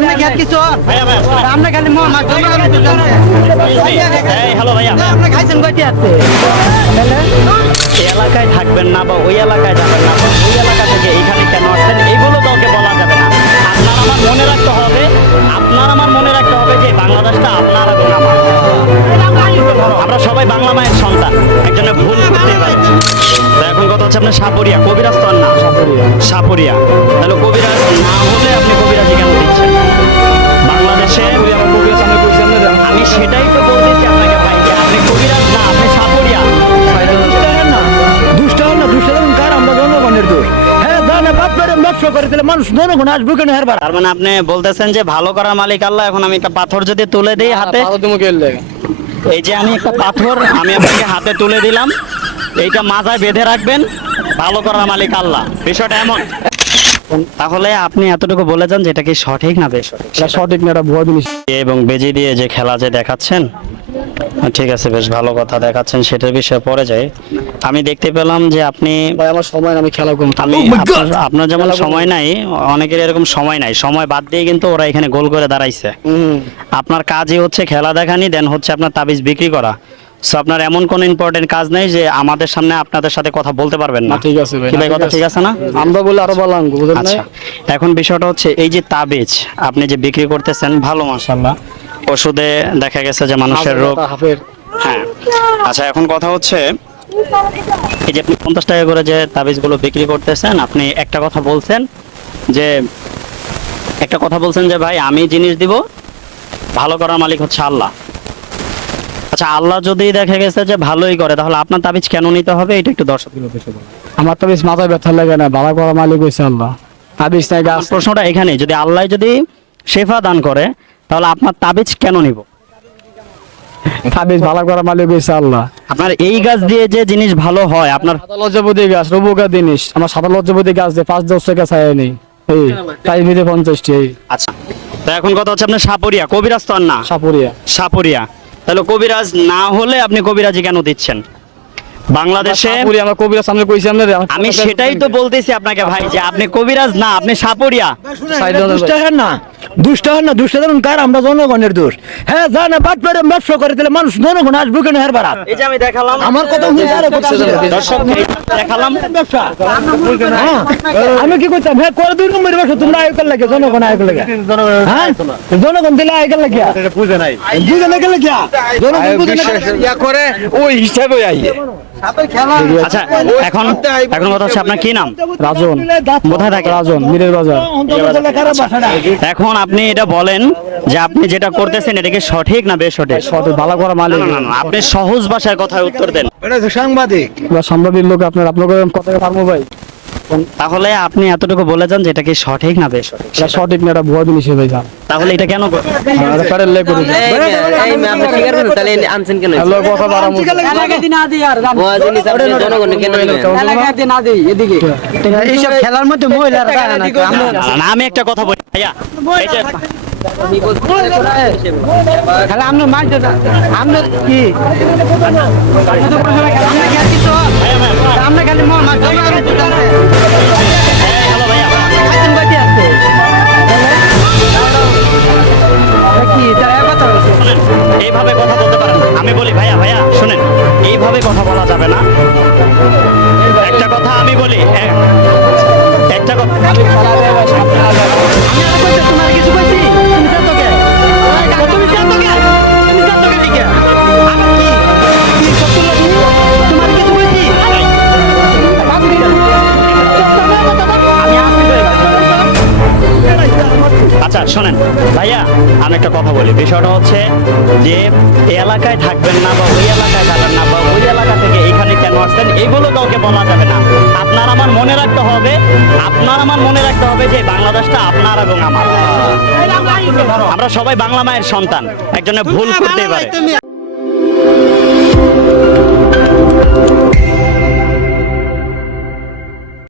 আমরা কি আর কিছু ভাইয়া ভাইয়া শোনেন। আমরা খালি মন মাছ এই হ্যালো ভাইয়া আমরা খাইছেন কয়টি আছে এই এলাকায় থাকবেন না বা ওই এলাকায় যাবেন না বা ওই এলাকা থেকে এইখানে কেন আসছেন এইগুলো কাউকে বলা যাবে না। আপনার আমার মনে রাখতে হবে যে বাংলাদেশটা আপনার এবং আমার। আমরা সবাই বাংলা মায়ের সন্তান, একজনের ভুল করতেই পারে। তো এখন কথা হচ্ছে আপনার সাপুরিয়া, কবিরাজ তো আর না, সাপুরিয়া। তাহলে কবিরাজ না হলে আপনি কবিরাজি কেন দিচ্ছেন বাংলাদেশে? আমি সেটাই তো বলতেছি আপনাকে ভাই, যে আপনি কবিরাজ না, আপনি সাপুরিয়া। দুষ্ট হন না, দুষ্ট হন কার? আমরা জনগণের দোষ। হ্যাঁ জানে বাপ করে ব্যবসা করে দিলে মানুষ জনগণ আসবে কেন? হেরবার তার মানে আপনি বলতেছেন যে ভালো করার মালিক আল্লাহ। এখন আমি একটা পাথর যদি তুলে দিই হাতে, এই যে আমি একটা পাথর আমি আপনাকে হাতে তুলে দিলাম, এইটা মাথায় বেঁধে রাখবেন, ভালো করার মালিক আল্লাহ। বিষয়টা এমন। তাহলে আপনি এতটুকু বলে যান যে এটা কি সঠিক না বেসঠিক? এটা সঠিক না, এটা ভুয়া জিনিস। এবং বেজি দিয়ে যে খেলা যে দেখাচ্ছেন, ঠিক আছে, বেশ ভালো কথা দেখাচ্ছেন, সেটার বিষয়ে পরে যাই। আমি দেখতে পেলাম যে আপনি, ভাই আমার সময় না, আমি খেলা করবো। আমি আপনার যেমন সময় নাই, অনেকের এরকম সময় নাই, সময় বাদ দিয়ে কিন্তু ওরা এখানে গোল করে দাঁড়াইছে। আপনার কাজই হচ্ছে খেলা দেখানি, দেন হচ্ছে আপনার তাবিজ বিক্রি করা। সো আপনার এমন কোন ইম্পর্টেন্ট কাজ নেই যে আমাদের সামনে আপনাদের সাথে কথা বলতে পারবেন না। ঠিক আছে ভাই, কি ভাই, কথা ঠিক আছে না? আমরা বলে আরো বললাম, বুঝলেন না? আচ্ছা, এখন বিষয়টা হচ্ছে এই যে তাবিজ আপনি যে বিক্রি করতেছেন, ভালো মাশাআল্লাহ, ওষুধে দেখা গেছে যে মানুষের রোগ। হ্যাঁ, আচ্ছা, এখন কথা হচ্ছে এই যে আপনি 50 টাকা করে যে তাবিজগুলো বিক্রি করতেছেন, আপনি একটা কথা বলছেন যে ভাই আমি জিনিস দিব, ভালো করার মালিক হচ্ছে আল্লাহ। আচ্ছা, আল্লাহ যদি দেখা গেছে যে ভালোই করে, তাহলে আপনার তাবিজ কেন নিতে হবে? এটা একটু দর্শকদের উদ্দেশ্যে বলুন। আমার তো বেশ মাথায় ব্যথা লাগে না, ভাড়া করা মালিক হয়েছে আল্লাহ। তাবিজ নাই গাছ। প্রশ্নটা এখানে, যদি আল্লাহ যদি শেফা দান করে, তাহলে আপনার তাবিজ কেন নিব? তাবিজ ভাড়া করা মালিক হয়েছে আল্লাহ। আপনার এই গাছ দিয়ে যে জিনিস ভালো হয়, আপনার সাদা লজ্জাপতি গাছ, রবুকা জিনিস, আমার সাদা লজ্জাপতি গাছ দিয়ে 5-10 টাকা ছায় নেই, এই তাই নিতে 50টি। আচ্ছা, তো এখন কথা হচ্ছে আপনার সাপুরিয়া, কবিরাজ তো আর না, সাপুরিয়া। সাপুরিয়া। তাহলে কবিরাজ না হলে আপনি কবিরাজি কেন দিচ্ছেন বাংলাদেশে? আমরা কবিরাজ সামনে কইছি আমরা। আমি সেটাই তো বলতেছি আপনাকে ভাই, যে আপনি কবিরাজ না, আপনি সাপুরিয়া। দুষ্ট হন না, দুষ্ট হন না, দুষ্ট হন কার? আমরা জনগণের দোষ। হ্যাঁ জানে বাপ করে ব্যবসা করে দিলে মানুষ জনগণ আসবে কেন? হেরবার এই যে আমি দেখালাম, আমার কথা দর্শককে দেখালাম ব্যবসা। হ্যাঁ, আমি কি করতাম? হ্যাঁ করে 2 নম্বর ব্যবসা, তোমরা আয়োগ লাগে, জনগণ আয়োগ লাগে। হ্যাঁ, জনগণ দিলে আয়োগ লাগে, বুঝে নাই, বুঝে না গেলে কি জনগণ বুঝে না ইয়া করে ওই হিসাবে আইয়ে। আচ্ছা, এখন কথা হচ্ছে আপনার কি নাম? রাজন। কোথায় থাকে? রাজন, মিরের বাজার। এখন আপনি এটা বলেন যে আপনি যেটা করতেছেন এটা কি সঠিক না বেসঠিক? সঠিক, ভালো করা মালিক। না, আপনি সহজ ভাষায় কথায় উত্তর দেন। সাংবাদিক বা সাংবাদিক লোক, আপনার কথা পারবো ভাই। তাহলে আপনি এতটুকু বলে যান যে এটা কি সঠিক না বেসঠিক? এটা সঠিক না, এটা ভুয়া জিনিস ভাই। তাহলে এটা কেন করবেন? এইসব খেলার মধ্যে মহিলারা যায় না। না, আমি একটা কথা বলি ভাইয়া, এই যে খেলা আমরা মাছ আমরা কি আমরা কি আর কিছু আমরা খালি মন মাছ হ্যালো ভাইয়া, খাইছেন কয়টি আছে কি তারা কথা বলছে? শুনেন, এইভাবে কথা বলতে পারেন না। আমি বলি ভাইয়া শুনেন, এইভাবে কথা বলা যাবে না। একটা কথা আমি বলি, একটা কথা আমি আর কইতে তোমার কিছু কইছি? তুমি জানো কে? তুমি জানো কে? তুমি জানো কে লিখে? আমি কি সত্যি লাগি? তোমার কিছু কইছি? আমি আসি তো আচ্ছা শোনেন ভাইয়া, আমি একটা কথা বলি। বিষয়টা হচ্ছে যে এই এলাকায় থাকবেন না বা ওই এলাকায় যাবেন না বা ওই এলাকা থেকে এইখানে কেন আসছেন, এইগুলো কাউকে বলা যাবে না। আপনার আমার মনে রাখতে হবে যে বাংলাদেশটা আপনার এবং আমার। আমরা সবাই বাংলা মায়ের সন্তান, একজনের ভুল করতেই পারে।